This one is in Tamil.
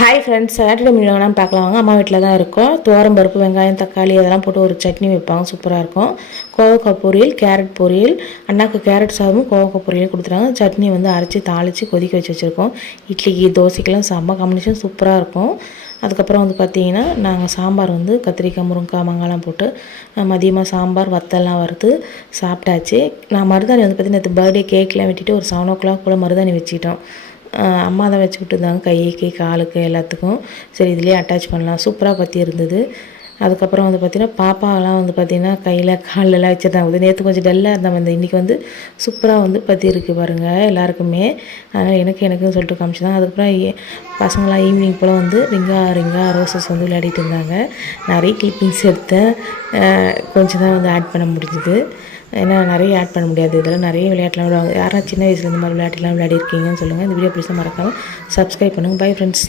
ஹாய் ஃப்ரெண்ட்ஸ், சாட்டர்டே மீன் வேணால் பார்க்கலாம் வாங்க. அம்மா வீட்டில் தான் இருக்கோம். துவரம் பருப்பு, வெங்காயம், தக்காளி அதெல்லாம் போட்டு ஒரு சட்னி வைப்பாங்க, சூப்பராக இருக்கும். கோவக்காய் பொரியல், கேரட் பொரியல், அண்ணாக்கு கேரட் சாதமும் கோவக்காய் பொரியல் கொடுத்துறாங்க. சட்னி வந்து அரைச்சி தாளித்து கொதிக்க வச்சுருக்கோம். இட்லிக்கு தோசைக்கெல்லாம் செம்ம காம்பினேஷன் சூப்பராக இருக்கும். அதுக்கப்புறம் வந்து பார்த்திங்கன்னா நாங்கள் சாம்பார் வந்து கத்திரிக்காய், முருங்கைக்காய், மாங்காய்லாம் போட்டு மதியமாக சாம்பார் வத்தெல்லாம் வறுத்து சாப்பிட்டாச்சு. நான் மருதாணி வந்து பார்த்திங்கன்னா நேற்று பர்த்டே கேக்லாம் வெட்டிட்டு ஒரு 7 o'clock போல் மருதாணி வச்சுக்கிட்டோம். அம்மா தான் வச்சு விட்டுருந்தாங்க கைக்கு காலுக்கு எல்லாத்துக்கும். சரி இதிலே அட்டாச் பண்ணலாம், சூப்பராக பற்றி இருந்தது. அதுக்கப்புறம் வந்து பார்த்திங்கன்னா பாப்பாவெல்லாம் வந்து பார்த்திங்கன்னா கையில் காலெல்லாம் வச்சுருந்தாங்க. நேற்று கொஞ்சம் டல்லாக இருந்தாங்க, இந்த இன்றைக்கி வந்து சூப்பராக வந்து பற்றி இருக்குது பாருங்கள் எல்லாருக்குமே. அதனால் எனக்குன்னு சொல்லிட்டு காமிச்சுதான். அதுக்கப்புறம் பசங்களாம் ஈவினிங் போல் வந்து ரிங்கா ரோசஸ் வந்து விளையாடிட்டு இருந்தாங்க. நிறைய கிளிப்பிங்ஸ் எடுத்தேன், கொஞ்சம் தான் வந்து ஆட் பண்ண முடிஞ்சுது. ஏன்னா நிறைய ஆட் பண்ண முடியாது, இதெல்லாம் நிறைய விளையாட்டுலாம் விளையாடுவாங்க. யாராவது சின்ன வயசில் இந்த மாதிரி விளையாட்டுலாம் விளையாடிருக்கீங்கன்னு சொல்லுங்கள். இந்த வீடியோ பிடிச்சா மறக்காமல் சப்ஸ்கிரைப் பண்ணுங்கள். Bye friends.